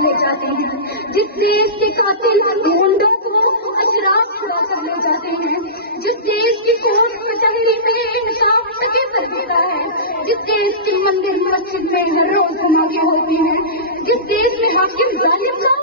کر لے جاتے ہیں، جس دیش کے قاتل منڈوں کو اشراف چھڑا کر لے جاتے ہیں، جس دیش کی کورٹ کچہری میں انصاف تکے پر دیتا ہے، جس دیش کے مندر مسجد میں ہر روز دھماکے ہوتے ہیں، جس دیش میں حاکم ظالم کا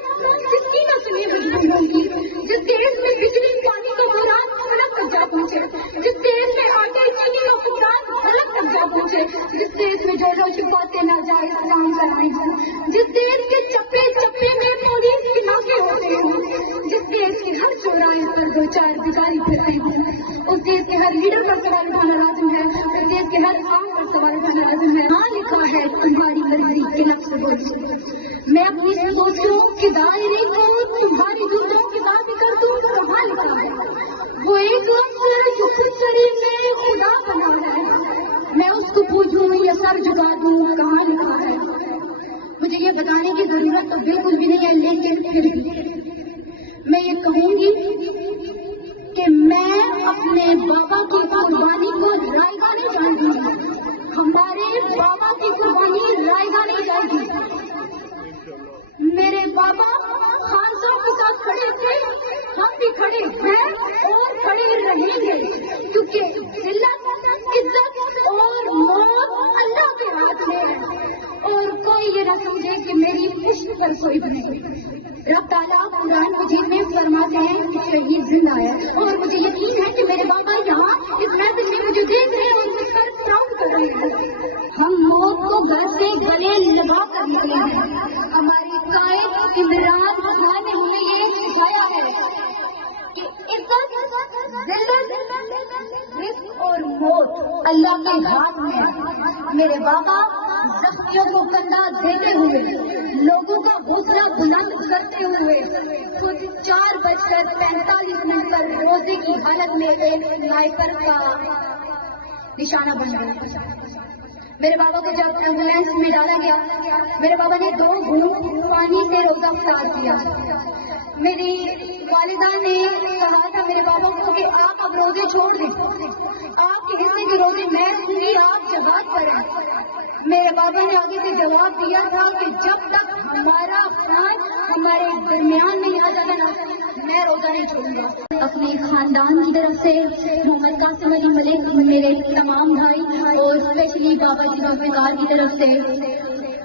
جس کی نسلیں مجبور ہوں گی، جس دیش میں بجلی پانی کا بحران غلط تک جا پہنچے، جس دیش میں آٹے چینی کا فقدان غلط تک جا پہنچے، جس دیش میں جو چھپاتے ناجائز کام کرائے ہوں، جس دیش کے چپے چپے میں پولیس کے ناکے ہوتے ہوں، جس دیش کے ہر چوراہے پر دو چار بھکاری پھرتے ہوں، اس دیش کے ہر لیڈر پر سوال اٹھانا لازم ہے، اس دیش کے ہر عام پر سوال اٹھانا لازم ہے۔ ہاں لکھا ہے تمہاری مرضی کے نفس بول، میں اپنی سوچوں کے دائرے کو تمہاری دوسروں کے ساتھ کر دوں، کہاں لکھا ہے؟ وہ ایک لفظ جو خود شریف میں خدا بنا ہے، میں اس کو پوچھوں یا سر جھکا دوں، کہاں لکھا ہے؟ مجھے یہ بتانے کی ضرورت تو بالکل بھی نہیں ہے، لیکن پھر بھی میں یہ کہوں گی کہ میں اپنے بابا کی قربانی کو رائے گا نہیں جان گی، ہمارے بابا کی قربانی رائے گا نہیں جائے گی۔ میرے بابا خانزوں کے ساتھ کھڑے تھے، ہم بھی کھڑے ہیں اور کھڑے رہیں گے، کیونکہ ذلت، عزت اور موت اللہ کے ہاتھ میں ہے، اور کوئی یہ نہ سمجھے کہ میری پشت پر کوئی نہیں۔ رب تعالیٰ قرآن مجید میں فرماتے ہیں کہ شہید زندہ ہے، اور مجھے یقین ہے کہ میرے بابا یہاں اس محفل میں مجھے دیکھ رہے ہیں اور مجھ پر پراؤڈ کر رہے ہیں۔ ہم موت کو گھر سے گلے لگا کر نکلے ہیں، ہماری قائد عمران خان نے ہمیں یہ سکھایا ہے کہ عزت، ذلت، رزق اور موت اللہ کے ہاتھ میں ہے۔ میرے بابا زخمیوں کو کندھا دیتے ہوئے، لوگوں کا حوصلہ بلند کرتے ہوئے خود 4:45 پر روزے کی حالت میں ایک سنائپر کا نشانہ بن گئے۔ میرے بابا کو جب ایمبولینس میں ڈالا گیا، میرے بابا نے 2 گھونٹ پانی سے روزہ افطار کیا۔ میری والدہ نے کہا تھا میرے بابا کو کہ آپ اب روزے چھوڑ دیں، آپ کے حصے کے روزے میں دوں گی، آپ جہاد پر ہیں۔ میرے بابا نے آگے سے جواب دیا تھا کہ جب تک ہمارا خان ہمارے درمیان نہیں آ جاتا نا، میں روزہ نہیں چھوڑوں گا۔ اپنے خاندان کی طرف سے محمد قاسم علی ملک، میرے تمام بھائی اور اسپیشلی بابا جی ذوالفقار کی طرف سے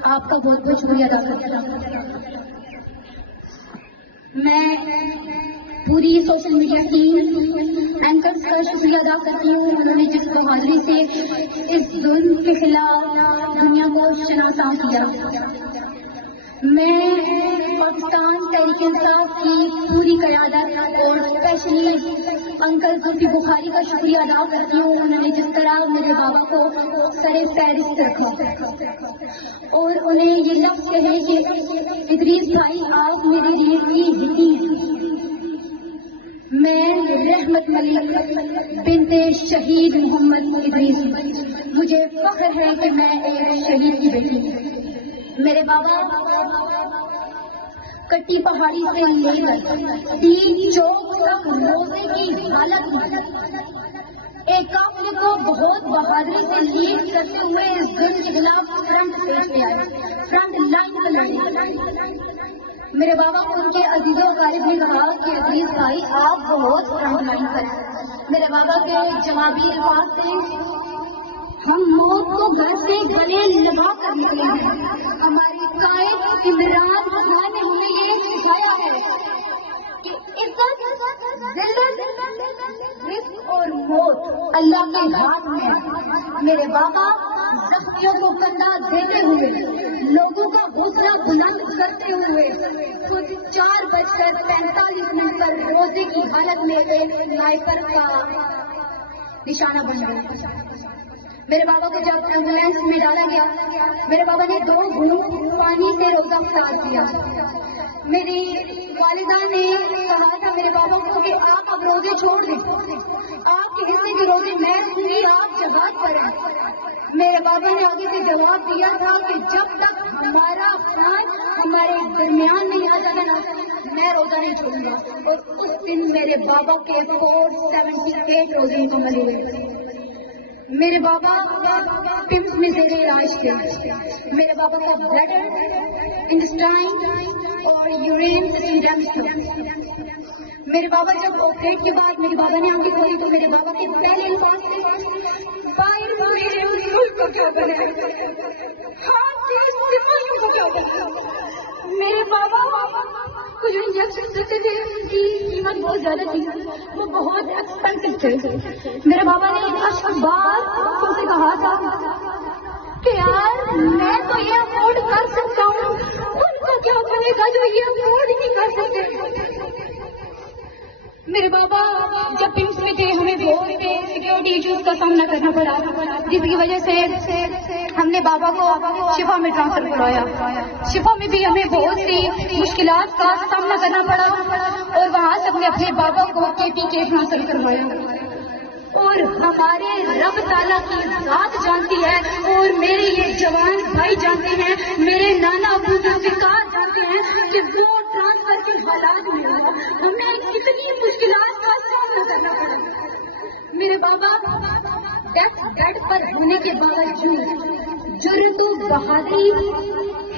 آپ کا بہت بہت شکریہ ادا کرتا ہوں۔ میں پوری سوشل میڈیا ٹیم اینکرز کا شکریہ ادا کرتی ہوں، انہوں نے جس بہادری سے اس ظلم کے خلاف دنیا کو شناساں کیا۔ میں پاکستان تحریک انصاف کی پوری قیادت اور اسپیشلی انکل ذوالفی بخاری کا شکریہ ادا کرتی ہوں، انہوں نے جس طرح میرے بابا کو سر فہرست رکھا اور انہیں یہ لفظ کہے کہ ادریس بھائی آپ میرے لیے کی حدیث۔ میں رحمت ملک بنت شہید محمد ادریس، مجھے فخر ہے کہ میں ایک شہید کی بیٹی ہوں۔ میرے بابا کٹی پہاڑی سے لے کر 3 چوک تک روزے کی حالت میں ایک قافلے کو بہت بہادری سے لیڈ کرتے ہوئے اس ظلم کے خلاف فرنٹ پیش پہ آئے، فرنٹ لائن پہ لڑے۔ میرے بابا کو ان کے عزیز و اقارب نے کہا کہ عزیز بھائی آپ بہت فرنٹ لائن پر ہیں۔ میرے بابا کے جوابی الفاظ تھے ہم موت کو گھر سے گلے لگا کر نکلے ہیں، ہماری قائد عمران خان نے ہمیں یہ سکھایا ہے کہ عزت، ذلت، رزق اور موت اللہ کے ہاتھ میں ہے۔ میرے بابا زخمیوں کو کندھا دیتے ہوئے، لوگوں کا حوصلہ بلند کرتے ہوئے خود 4:45 پر روزے کی حالت میں ایک سنائپر کا نشانہ بن گئے۔ میرے بابا کو جب ایمبولینس میں ڈالا گیا، میرے بابا نے 2 گھونٹ پانی سے روزہ افطار کیا۔ میری والدہ نے کہا تھا میرے بابا کو کہ آپ اب روزے چھوڑ دیں، آپ کے حصے کے روزے میں دوں گی، آپ جہاد پر ہیں۔ میرے بابا نے آگے سے جواب دیا تھا کہ جب تک ہمارا خان ہمارے درمیان نہیں آ جاتا نا، میں روزہ نہیں چھوڑوں گا۔ اور اس دن میرے بابا کے 478 روزے مکمل ہوئے۔ میرے بابا پمس میں زیر علاج تھے. میرے بابا کا بلیڈر, انٹسٹائن اور یورین سیرم تھا. میرے بابا جب آپریٹ کے بعد میرے بابا نے آنکھیں کھولی تو میرے بابا کے پہلے الفاظ تھے, باہر میرے ملک کو کیا بنا, ہاتھ کے سپاہیوں کو کیا بنا. میرے بابا کو جو انجیکشن دیتے تھے ان کی قیمت بہت زیادہ تھی, وہ بہت ایکسپینسو تھے. میرے بابا نے اشک بار آنکھوں سے کہا تھا کہ یار میں تو یہ افورڈ کر سکتا ہوں, ان کو کیا بنے گا جو یہ افورڈ نہیں کر سکتے. میرے بابا جب پمس میں تھے ہمیں بہت سے سیکورٹی ایشوز کا سامنا کرنا پڑا, جس کی وجہ سے ہم نے بابا کو شفا میں ٹرانسفر کروایا. شفا میں بھی ہمیں بہت سی مشکلات کا سامنا کرنا پڑا اور وہاں سے ہم نے اپنے بابا کو KP کے ٹرانسفر کروایا. اور ہمارے رب تعالیٰ کی ذات جانتی ہے اور میرے یہ جوان بھائی جانتے ہیں, میرے نانا ابو ذوالفقار جانتے ہیں کہ وہ ٹرانسفر کے حالات میں ہمیں کتنی مشکلات کا سامنا کرنا پڑا. میرے بابا ڈیتھ بیڈ پر ہونے کے باوجود جرأت و بہادری,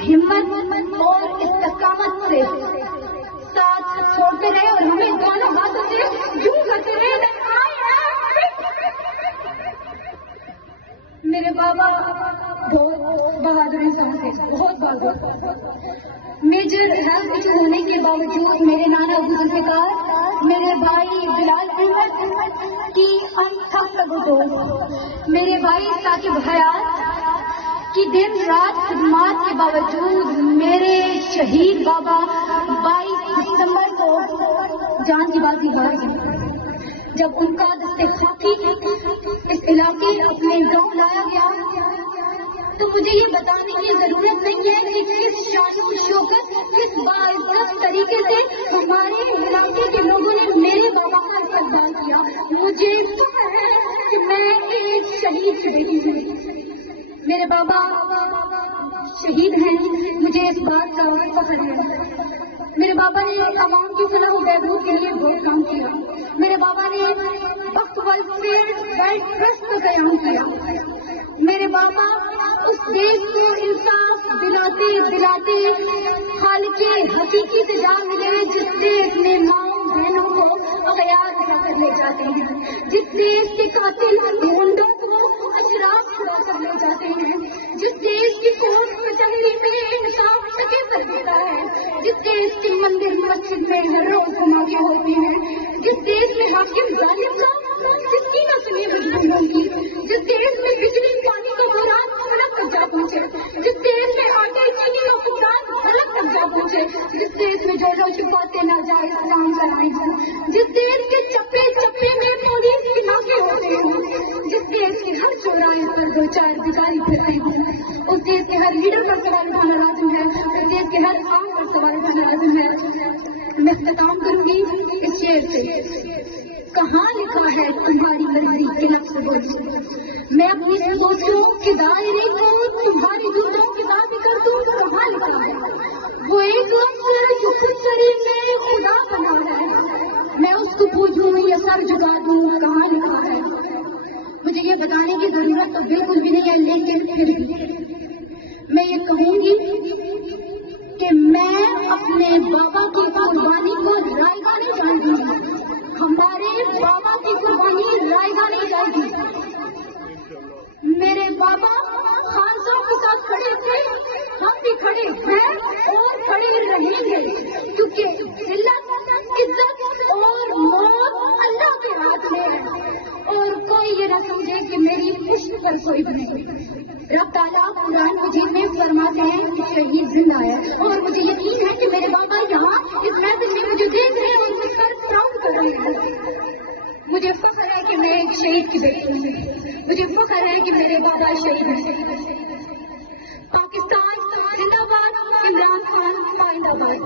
ہمت اور استقامت سے ساتھ چھوڑتے رہے اور ہمیں دونوں ہاتھوں سے یوں کرتے رہے. میرے بابا بہت بہادر انسان تھے, بہت بہادر. میجر ہیلتھ ایشو ہونے کے باوجود میرے نانا ابو ذوالفقار, میرے بھائی بلال احمد کی انتھک دوست, میرے بھائی ثاقب حیات کی دن رات خدمات کے باوجود میرے شہید بابا 22 دسمبر کو جان کی بازی ہار گئے. جب ان کا دستے خاکی اس علاقے اپنے گاؤں لایا گیا تو مجھے یہ بتانے کی ضرورت نہیں ہے کہ کس شان و شوکت, کس باعزت طریقے سے ہمارے علاقے کے لوگوں نے میرے بابا کا استقبال کیا. مجھے فخر ہے کہ میں ایک شہید کی بیٹی ہوں. میرے بابا شہید ہیں, مجھے اس بات کا فخر ہے. میرے بابا نے عوام کی فلاح و بہبود کے لیے بہت کام کیا. میرے بابا نے وقت ویلفیئر ٹرسٹ کا قیام کیا. میرے بابا اس دیش کو انصاف دلاتے دلاتے خالق حقیقی سے جا ملے جس دیش میں ماں بہنوں کو اغیار کر لے جاتے ہیں, جس دیش کے قاتل گنڈوں کو اشراف چھڑا کر لے جاتے ہیں, جس دیش کی کوٹ کچہری میں انصاف سکے کر دیتا ہے, جس دیش کے مندر مسجد میں ہر روز دھماکے ہوتے ہیں, جس دیش میں حاکم ظالم کا جس کی نسلیں مجبور ہوں گی, جس دیش میں بجلی پانی کا بحران غلط تک جا پہنچے, جس دیش میں آٹے چینی کا فقدان غلط تک جا پہنچے, جس دیش میں جو چھپاتے ناجائز کام چلائے ہوں, جس دیش کے چپے چپے میں پولیس کے ناکے ہوتے ہوں, جس دیش کے ہر چوراہے پر دو چار بھکاری پھرتے ہوں, اس دیش کے ہر لیڈر پر سوال اٹھانا لازم ہے, اس دیش کے ہر عام پر سوال اٹھانا لازم ہے. میں اختتام کروں گی اس شعر سے. کہاں لکھا ہے تمہاری مرضی کے لفظ بولی, میں اپنی سوچوں کے دائرے کو تمہاری دوسروں کے ساتھ کر دوں. کہاں لکھا ہے وہ ایک لفظ جو خود شریف میں خدا بنا ہے, میں اس کو پوچھوں یا سر جھکا دوں. کہاں لکھا ہے. مجھے یہ بتانے کی ضرورت تو بالکل بھی نہیں ہے, لیکن پھر بھی میں یہ کہوں گی کہ میں اپنے بابا کی قربانی کو رائگاں نہیں جان دوں گی. ہمارے بابا کی قربانی رائگاں نہیں جائے گی. میرے بابا خان صاحب کے ساتھ کھڑے تھے, ہم بھی کھڑے ہیں اور کھڑے رہیں گے, کیونکہ ذلت, عزت اور موت اللہ کے ہاتھ میں ہے. اور کوئی یہ نہ سمجھے کہ میری پشت پر کوئی بنے. رب تعالیٰ قرآن مجید میں فرماتے ہیں کہ شہید زندہ ہے, اور مجھے یقین ہے کہ میرے بابا یہاں اس محفل میں مجھے دیکھ رہے ہیں اور مجھ پر پراؤڈ کر رہے ہیں. مجھے فخر ہے کہ میں ایک شہید کی بیٹی ہوں, مجھے فخر ہے کہ میرے بابا شہید ہیں. پاکستان زندہ باد, عمران خان زندہ باد.